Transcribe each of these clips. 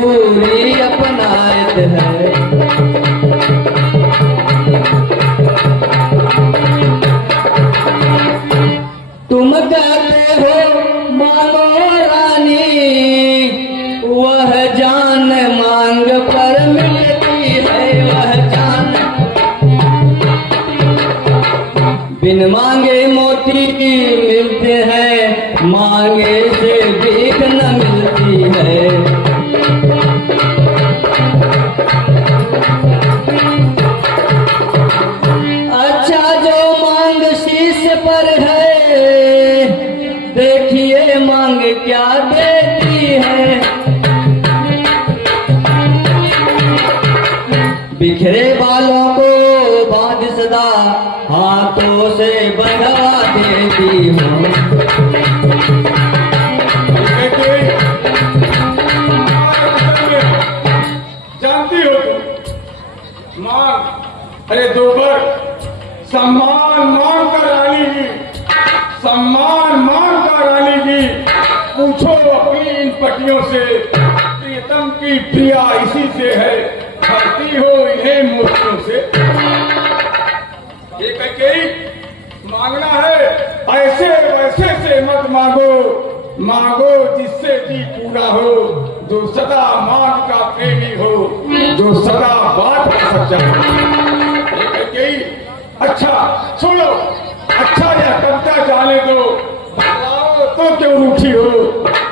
पूरी अपनायत है। तुम कहते हो मांगो रानी, वह जान मांग पर मिलती है, वह जान बिन मांगे मोती मिलते हैं, मांगे से भीख न मिलती है। अच्छा जो मांग शीश पर है, देखिए मांग क्या देती है। बिखरे बालों को बांध सदा हाथों से बंधा देती हूँ। जानती हो मांग, अरे दोबर सम्मान मांग कर रानी की, सम्मान मांग कर रानी की। पूछो अपनी इन पटियों से, प्रियतम की प्रिया इसी से है, भरती हो इन्हें मोतियों से। ये कहीं मांगना है ऐसे वैसे से मत मांगो, मांगो जिससे जी पूरा हो, जो सदा मांग का प्रेमी हो, जो सदा बात का सच्चा हो। ये कहीं अच्छा छोड़ो, अच्छा यह कविता जाने दो, बताओ तो क्यों रूठी हो।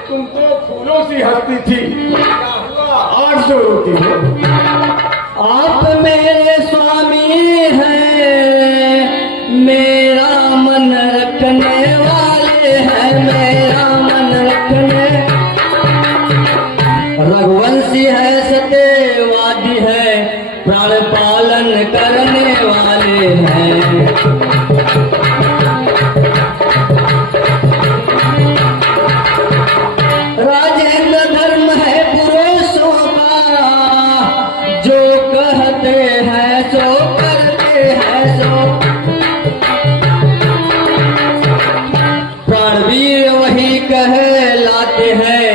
तुम तो फूलों सी हंसती थी, क्या हुआ आज जो रोती हो। आप मेरे स्वामी हैं, मेरा मन रखने वाले हैं, मेरा मन रखने। रघुवंशी है सत्यवादी है, प्राण पालन करने वाले हैं। राजेंद्र धर्म है पुरुषों का, जो कहते हैं सो करते हैं सो। प्राणवीर वही कहलाते हैं,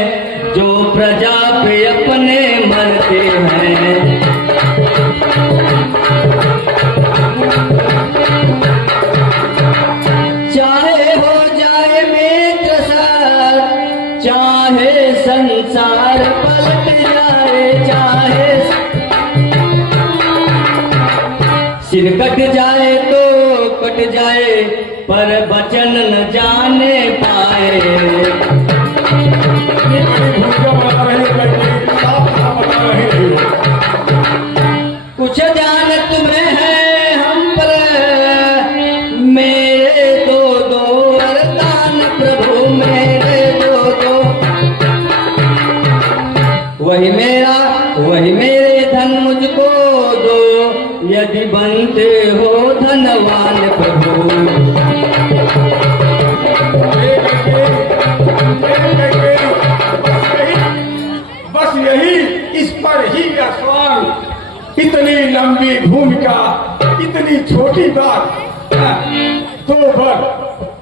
जो प्रजा पे अपने मरते हैं। चाहे हो जाए मित्र सर, चाहे संसार पलट जाए, चाहे सिर कट जाए तो कट जाए, पर वचन न जाने पाए। कुछ जान तुम्हें है हम पर, मेरे दो दो वरदान प्रभु, मेरे दो दो। वही मेरे धन मुझको दो, यदि बनते हो धनवान प्रभु। बस यही, इस पर ही आसमान। इतनी लंबी भूमिका, इतनी छोटी बात। दो भर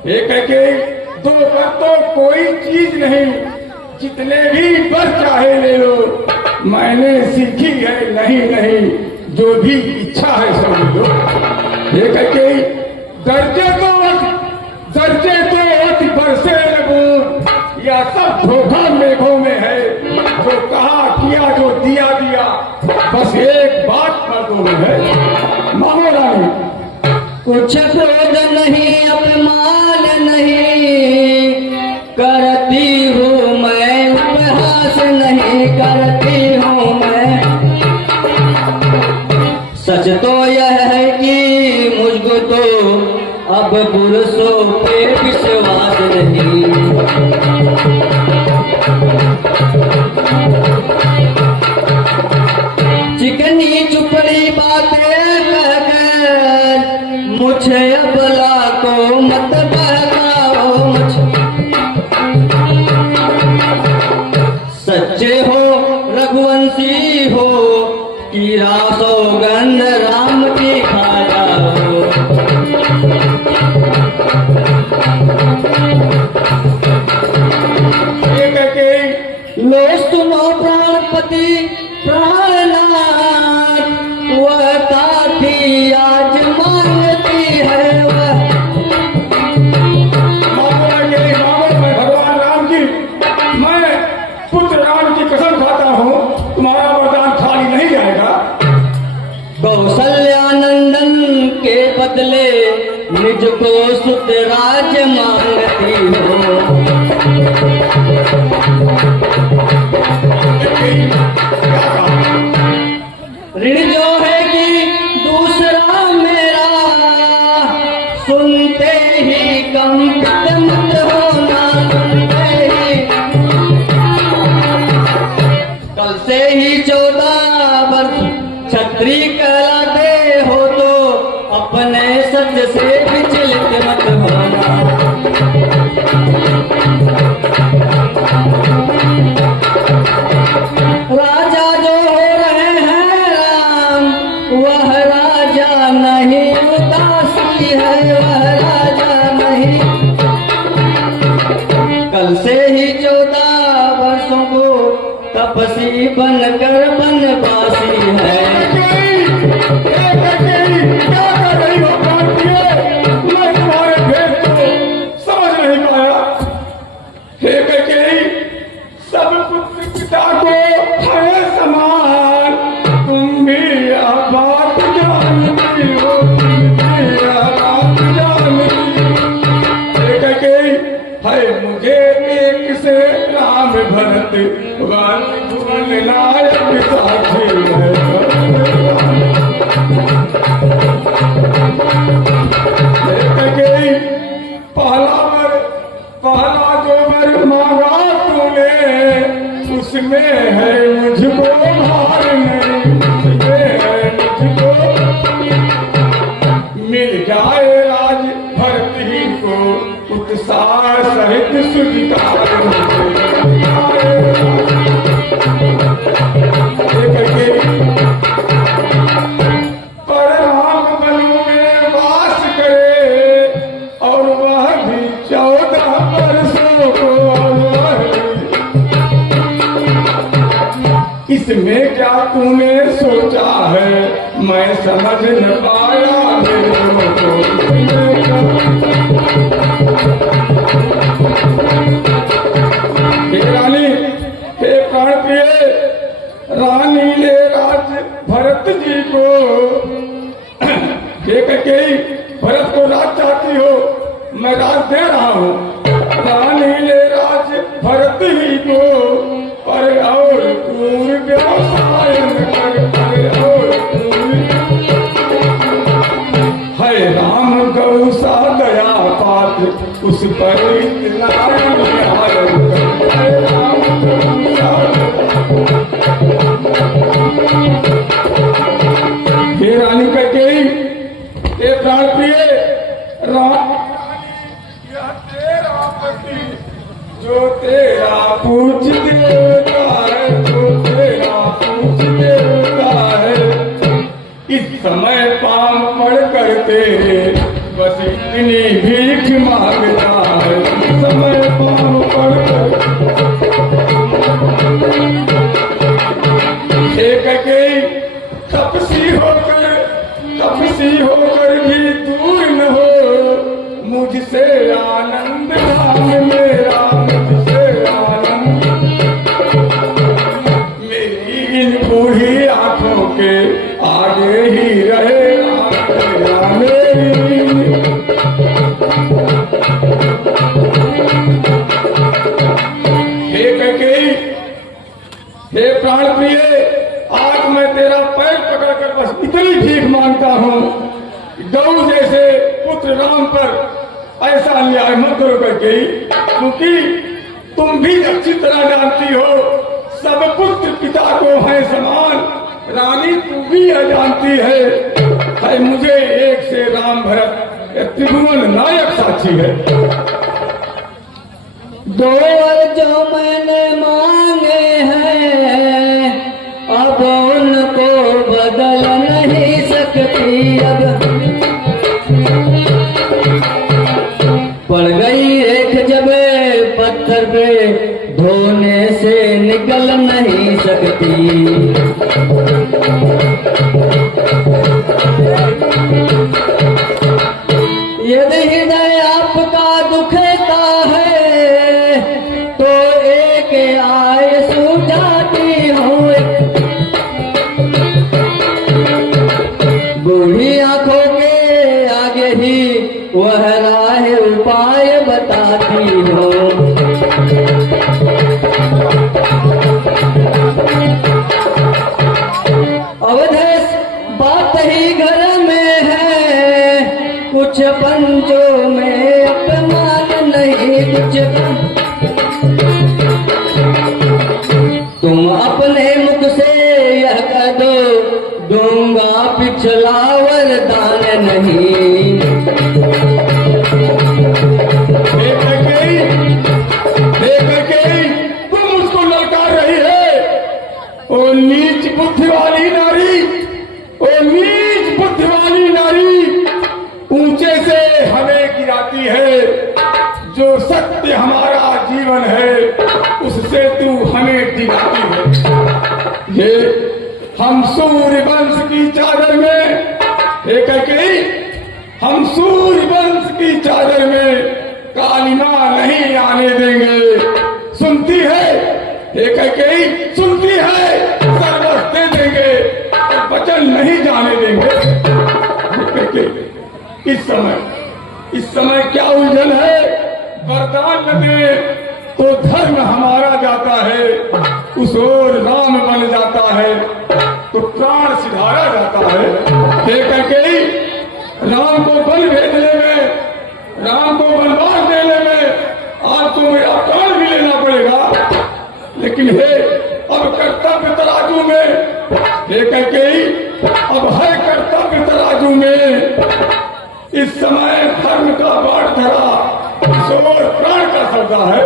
एक के दो भर तो कोई चीज नहीं, जितने भी बर चाहे ले लो। मैंने सीखी है नहीं नहीं, जो भी इच्छा है समझ लो। एक के दर्जे तो अति बरसे लगू, या सब धोखा मेघों में है। जो कहा किया, जो दिया दिया, बस एक बात मर्दों में है। मांगो रानी। कुछ क्रोध नहीं अपमान नहीं, करती हूँ मैं उपहास नहीं, करती हूँ मैं। सच तो यह है कि मुझको तो अब पुरुषों पे विश्वास नहीं। चिकनी चुपड़ी बातें कहकर मुझे अबला को मत बहकाओ। सच्चे हो रघुवंशी हो, कीरा सौगंध राम की खाया हो। लो सुनो प्राणपति पति प्राणनाथ, वह काठी आज मांगती है वह। मैं भगवान राम की, मैं पुत्र राम की कसम खाता हूँ, तुम्हारा वरदान खाली नहीं जाएगा। कौशल्यानंदन के बदले निज को सुत राज मांगती हो। ऋण जो है कि दूसरा मेरा, सुनते ही कंपित मत होना, सुनते ही। कल से ही 14 वर्ष क्षत्रिय कहलाते हो तो अपने सत्य से विचलित मत होना। राजा जो हो रहे हैं राम, वह राजा नहीं उदासी है, वह राजा नहीं। कल से ही 14 वर्षों को तपसी बनकर बनवासी है। क्या कर रही हो भारतीय? मैं तुम्हारे भेद को समझ नहीं पाया। हे कैकेयी, सब पुत्र पिता को है समान, तुम भी यह बात जानती हो, तुम भी यह बात जानती हो। हे कैकेयी, है मुझे एक से राम भरत भुवन नायक साक्षी है। पहला जो वर मांगा तूने, उसमें है मुझको भार नहीं, उसमें है मुझको। मिल जाए राज भरत ही को, उत्साह सहित स्वीकार पर राम बन में वास करे, और वह भी 14 वर्षों को। इसमें क्या तूने सोचा है, मैं समझ न पाया मेरे को। हे रानी, हे प्राण प्रिय, रानी ले राज भरत जी को। हे कैकेयी, भरत को राज चाहती हो, मैं राज दे रहा हूँ। रानी ले राज भरत ही को, पर और क्रूर व्यवसाय न कर, पर और क्रूर। है राम गौ सा दया पात्र, उस पर इतना न्याय कर। है राम गौ सा। हे रानी कैकेयी, हे प्राण प्रिय, राम यह तेरा पति, जो तेरा पूज देता है, जो तेरा पूज देता है। इस समय पांव पड़ कर तेरे बस इतनी भीख मांगता है। इस समय पांव पड़ कर। हे कैकेयी, तपसी होकर भी दूर न हो, मुझसे आनंद धाम मेरा, मुझसे आनंद। मेरी इन बूढ़ी आंखों के आगे ही रहे मेरी। हे कैकेयी, हे प्राण प्रिय, आज मैं तेरा पैर पकड़कर बस इतनी भीख मांगता हूँ, गौ जैसे पुत्र राम पर ऐसा अन्याय मत करो कैकेयी, क्योंकि तुम भी अच्छी तरह जानती हो सब पुत्र पिता को है समान। रानी तू भी यह जानती है मुझे एक से राम भरत त्रिभुवन नायक साक्षी है। दो वर जो मैंने मांगे हैं, अब उनको बदल नहीं सकती। अब पड़ गई एक जब पत्थर पे, धोने से निकल नहीं सकती। यदि हृदय आपका दुखता है तो एक आय सुझाती हूँ, बूढ़ी आंखों के आगे ही वह राह उपाय बताती हूँ। अवधेश बात ही घर में है, कुछ पंचों में अपमान नहीं कुछ। तुम अपने मुख से यह कह दो, दूंगा पिछला वरदान नहीं। तुम उसको ललकार रही है, ओ नीच बुद्धि वाली नारी, ओ नीच बुद्धि वाली नारी, ऊंचे से हमें गिराती है। जो सत्य हमारा जीवन है उससे तू हमें दिखाती है। ये हम सूर्य वंश की चादर में एक हम सूर्य वंश की चादर में कालिमा नहीं आने देंगे। सुनती है एक सुनती है, सर्वस्व दे देंगे, वचन नहीं जाने देंगे। इस समय क्या उलझन है? वरदान न दे तो धर्म हमारा जाता है, उस ओर राम बन जाता है तो प्राण सिधारा जाता है। एक राम को बल भेजने में, राम को बलवान देने में आज तो मेरा प्राण भी लेना पड़ेगा। लेकिन हे अब कर्तव्य तराजू में, अब है कर्तव्य तराजू में, इस समय धर्म का बाढ़ धरा, और प्राण का सौदा है।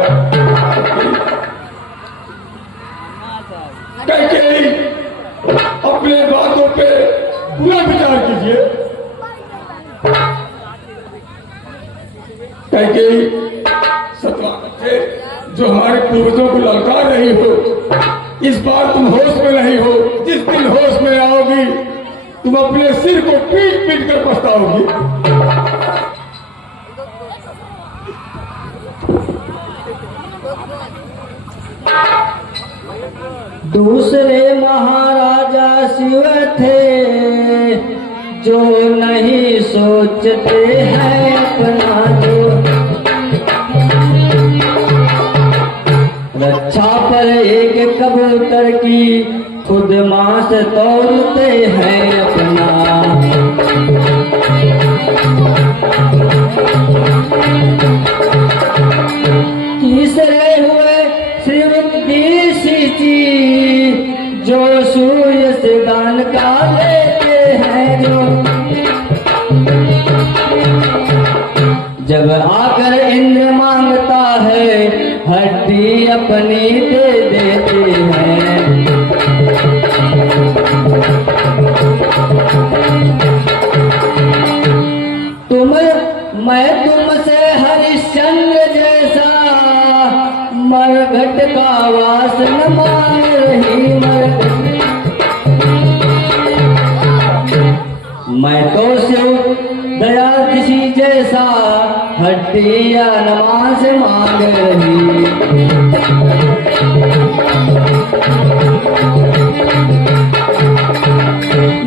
कैकेयी अपने बातों पे पुनः विचार कीजिए। कैकेयी सतवाहन जो हमारे पूर्वजों को ललकार रही हो, इस बार तुम होश में नहीं हो। जिस दिन होश में आओगी तुम अपने सिर को पीट पीट कर पछताओगी। दूसरे महाराजा शिव थे जो नहीं सोचते हैं अपना, जो रक्षा पर एक कबूतर की खुद मांस तोड़ते हैं अपना। तीसरे हुए श्रीमती जी जो सूर्य से दान का लेते हैं, जो जब आकर इंद्र मांगता है हड्डी अपनी दे देते हैं। मैं तुमसे हरिश्चंद्र जैसा मरघट का वास न मांग रही, मैं तो शिव दया किसी जैसा हड्डी या नमाज मांग रही।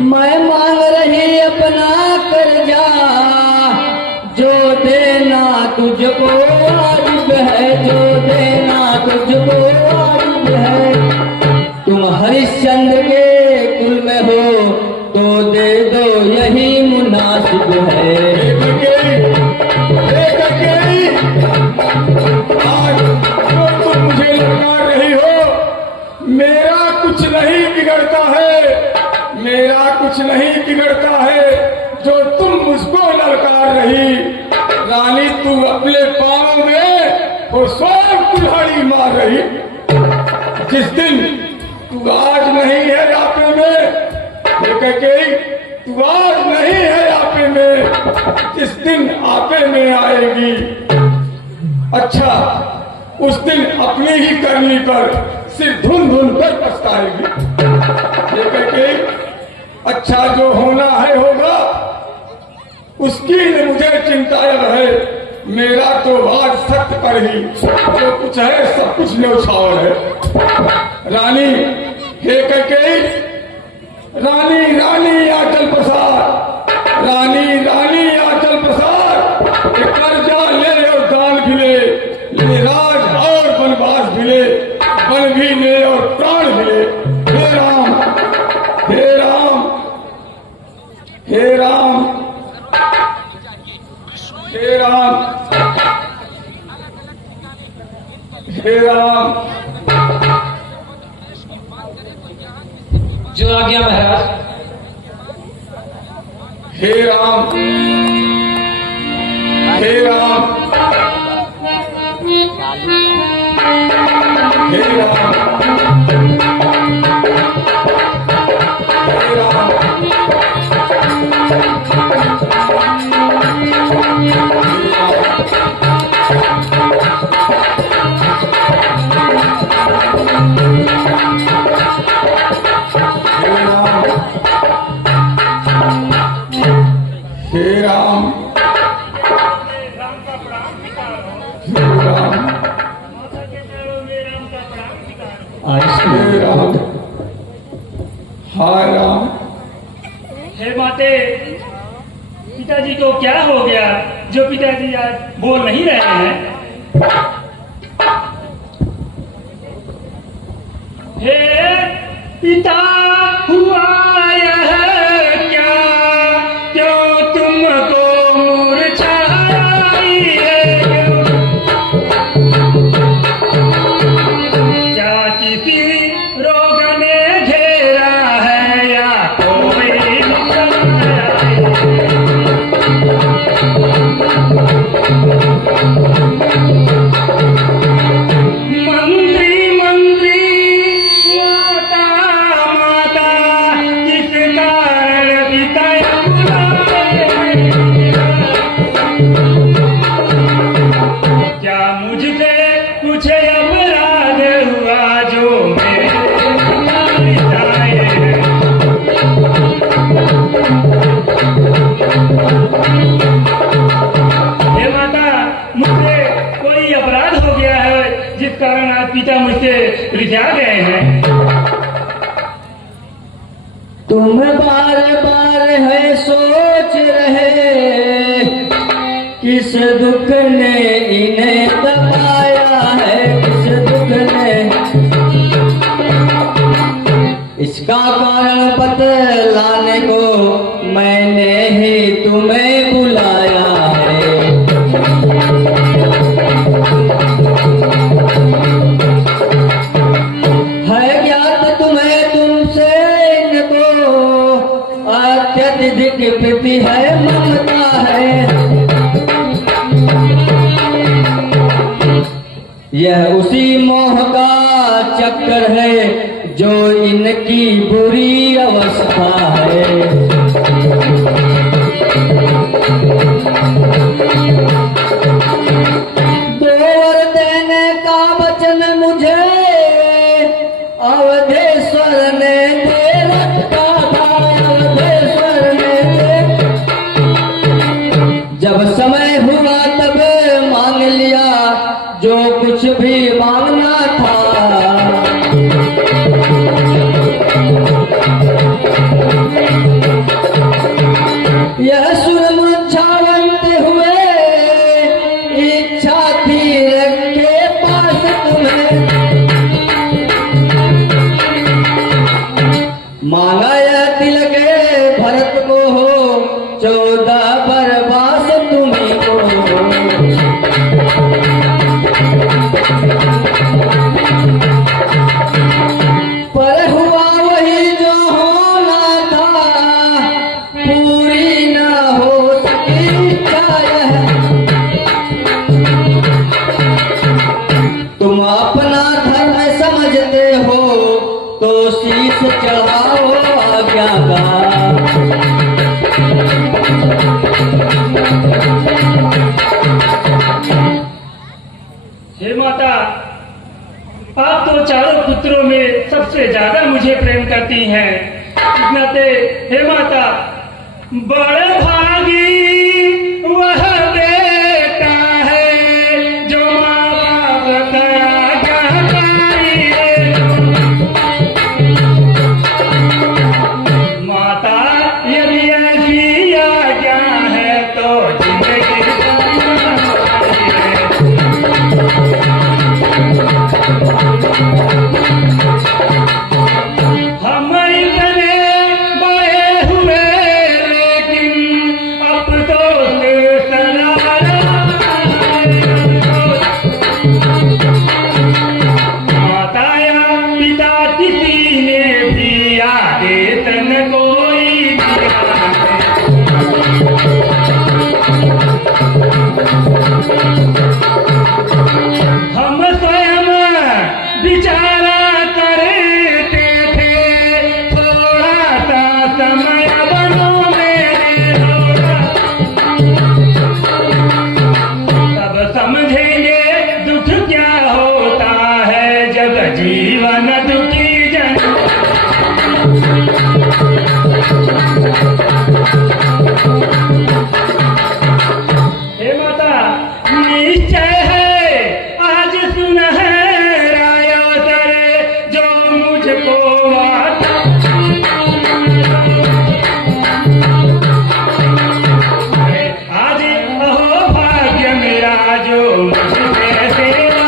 मैं मांग रही अपना कर्जा, जो देना तुझको वाजिब है, जो देना तुझको वाजिब है। तुम हरिश्चंद्र के कुल में हो तो दे दो यही मुनासिब है। आज तुम मुझे ललकार रही हो, मेरा कुछ नहीं बिगड़ता है, मेरा कुछ नहीं बिगड़ता है जो तुम मुझको ललकार रही। रानी तू अपने पांव में वो स्वयं कुल्हाड़ी मार रही। जिस दिन तू आज नहीं है आपे में, तू आज नहीं है आपे में, जिस दिन आपे में आएगी, अच्छा उस दिन अपनी ही करनी पर सिर धुन धुन कर पछताएगी। ये कहके अच्छा जो होना है होगा, उसकी न मुझे चिंता है, मेरा तो भाग सख्त पर ही, जो कुछ है सब कुछ न्यौछावर है। रानी हे कैकेयी, रानी रानी आंचल पसार, रानी रानी आंचल पसार, कर्जा ले और दान भी ले राज और वनवास भी ले, बन भी ले और प्राण भी ले। हे राम हे राम हे राम हे राम हे राम। जो आज्ञा महाराज। हे राम हे राम हे राम हे राम। हे राम हे राम। हाय राम। हे माते, पिताजी को क्या हो गया जो पिताजी आज बोल नहीं रहे हैं? हे पिता हुआ यह क्या, क्यों तुमको मूर्छाई है? क्या किसी रोग ने घेरा है या कोई मंत्री मंत्री माता माता किस कारण पिता क्या मुझसे कुछ अपराध हुआ जो मेरे पिताए? हे माता, मुझसे कोई अपराध हो गया है जिस कारण आज पिता मुझसे रिझा गए हैं? तुम बार बार है सोच रहे, किस दुख ने इन्हें दबाया है, किस दुख ने। इसका कारण बतलाने को मैंने ही तुम्हें बुलाया है। है ज्ञात तुम्हें तुमसे इनको अत्यधिक प्रीति है, ममता है। यह उसी मोह का चक्कर है जो इनकी बुरी अवस्था है। दो वर देने का वचन मुझे अवधेश्वर ने दे रखा था, अवधेश्वर ने दे। जब समय हुआ तब मांग लिया जो कुछ भी मांगना था। यह सुन मूर्छावंत हुए, इच्छा थी रखे पास तुम्हें। मांगा यह तिलक भरत को हो, 14 बरबास तुम्हीं को हो। पर हुआ वही जो होना था, पूरी न हो सकी इच्छा यह। तुम अपना धर्म समझते हो तो शीश चढ़ाओ आज्ञा का। हे माता, आप तो चारों पुत्रों में सबसे ज्यादा मुझे प्रेम करती हैं। इस नाते हे माता, बड़े भागी वह बेटा है जो माँ बाप का आज्ञाकारी है। माता यदि ऐसी आज्ञा है तो जिंदगी हम इतने बड़े हुए लेकिन अब तो माता या पिता किसी ने भी आगे तन कोई हम स्वयं विचारा करते थे, थोड़ा सा समय बनो मेरे लोड़ा। तब समझेंगे दुख क्या होता है जब जीवन दुखी जन। हे माता, निश्चय है आज सुनहरा अवसर जो मुझको आता। आज अहो भाग्य मेरा जो मुझसे सेवा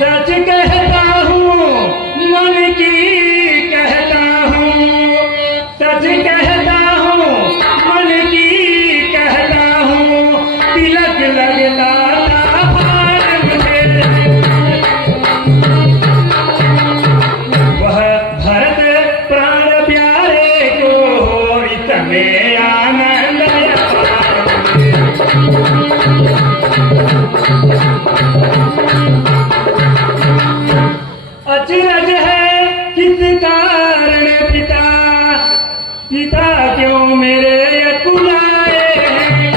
सच कहता हूँ मन की कहता हूँ, सच कहता हूँ मन की कहता हूँ। तिलक लगता था भार मुझे, वह भरत प्राण प्यारे को इसमें आनंद अचरज है किस कारण पिता, पिता क्यों मेरे कुलाए हैं।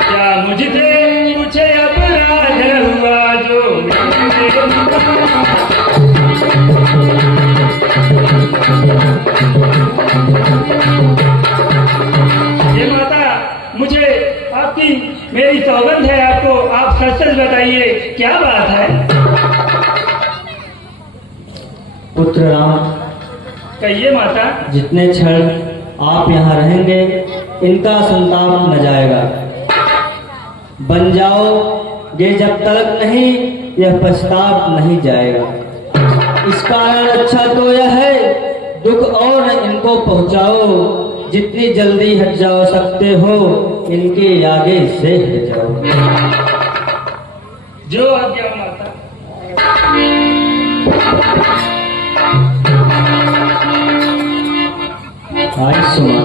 क्या मुझसे कुछ अपराध हुआ जो ये माता, मुझे आपकी मेरी सौगंध है आपको, आप सच सच बताइए क्या बात है। पुत्र राम, कहिए माता। जितने क्षण आप यहाँ रहेंगे इनका संताप न जाएगा। बन जाओगे जब तक नहीं, यह पछताप नहीं जाएगा। इस कारण अच्छा तो यह है दुख और इनको पहुँचाओ। जितनी जल्दी हट जाओ सकते हो इनके आगे से हट जाओ। जो आज्ञा माता। आज सुना